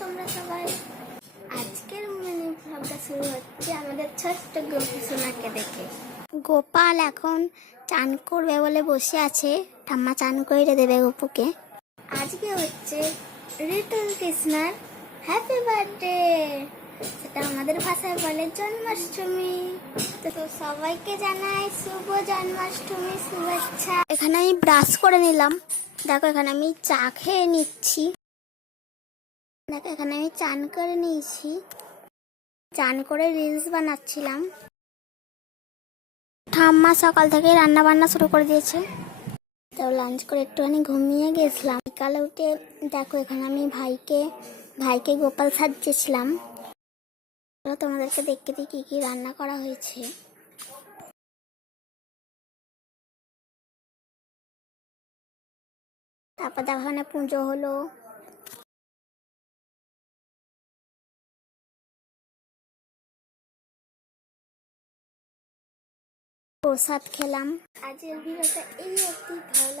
তোমরা সবাই? আজকের মিনি ব্লগটা শুরু হচ্ছে আমাদের ছোট্ট গোপু সোনাকে দেখে। গোপাল এখন চান করবে বলে বসে আছে, ঠাম্মা চান করে দেবে গোপুকে। আজকে হচ্ছে লিটল কৃষ্ণার হ্যাপি বার্থডে, সেটা আমাদের ভাষায় বলে জন্মাষ্টমী। তো সবাইকে জানাই শুভ জন্মাষ্টমী শুভেচ্ছা। এখানে আমি ব্রাশ করে নিলাম, দেখো এখানে আমি চা খেয়ে নিচ্ছি। দেখো এখানে আমি চান করে নিয়েছি, চান করে রিলস বানাচ্ছিলাম। ঠাম্মা সকাল থেকে রান্না বান্না শুরু করে দিয়েছে, তো লাঞ্চ করে একটুখানি ঘুমিয়ে গেছিলাম। বিকালে উঠে দেখো এখানে আমি ভাইকে গোপাল সাজিয়েছিলাম। তোমাদেরকে দেখতে দিই কি কি রান্না করা হয়েছে। তারপর দেখো এখানে পুজো হলো, প্রসাদ খেলাম। আজকের ভিডিওটা এই অবধি, ভালো